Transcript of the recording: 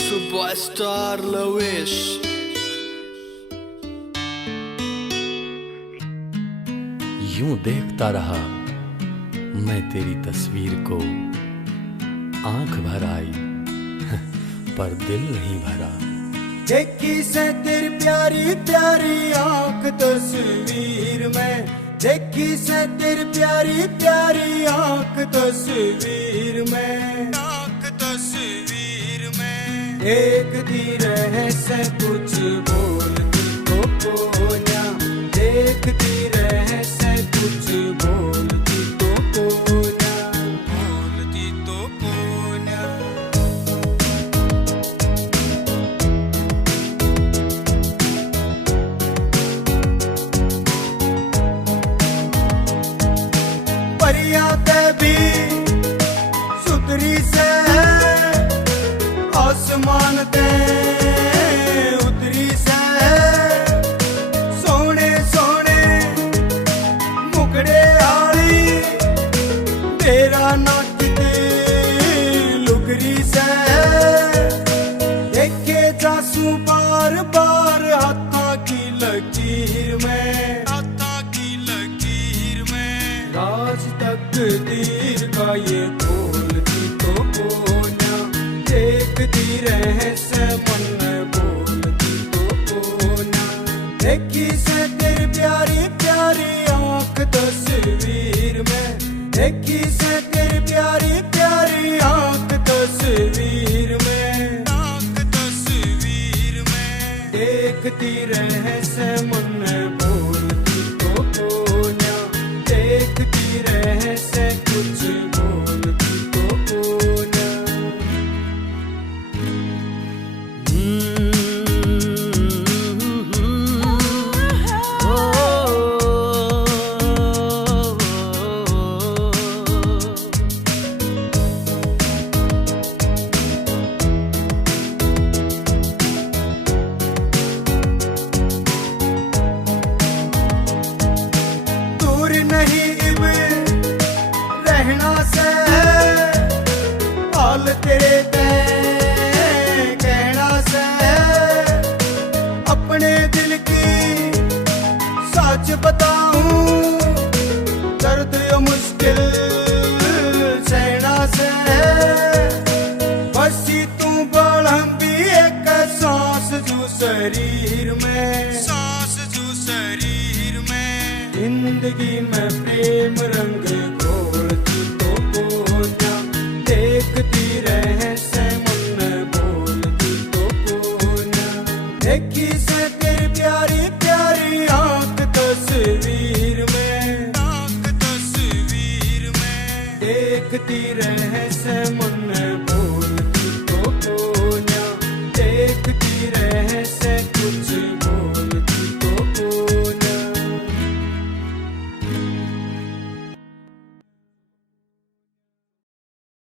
Superstar लवेश। यूं देखता रहा मैं तेरी तस्वीर को, आंख भर आई पर दिल नहीं भरा। देखी से तेरी प्यारी प्यारी आंख तस्वीर में, देखी से तेरी प्यारी प्यारी आंख तस्वीर में, आंख तस्वीर में। देखती रहे से कुछ बोलती तो कोन्या, देखती रहे से कुछ बोलती तो कोन्या, बोलती तो कोन्या। परियां ते भी सुतरी से आसमान ते उतरी से, सोने सोने मुकड़े आली तेरा नाच ते लुकरी से। देखे जासू बार बार हाथा की लकीर में, हाथा की लकीर में। राज तकदीर का ये बोलती तो कोन्या, देखती रहे से मन बोलती तो कोन्या। देखी से तेरी प्यारी प्यारी आंख तस्वीर में, देखी से तेरी प्यारी प्यारी आंख तस्वीर में, आंख तस्वीर में। देखती रहे से मन बोलती तो कोन्या, देखती रहे से कुछ बोलती तो कोन्या। दूर नहीं इब रहना से, हाल तेरे ते कहना से। अपने दिल की सच बताऊं, दर्द यो मुश्किल सहना से। बसी तू बलंबी एक सांस जो शरीर में, सांस जो शरीर में। जिंदगी में प्रेम रंग घोलती तो कोन्या, देखती रहे से मन बोलती तो कोन्या। देखी से तेरी प्यारी प्यारी आंख तस्वीर में, आंख तस्वीर में। देखती रहे से मन बोलती तो कोन्या, देखती रहे से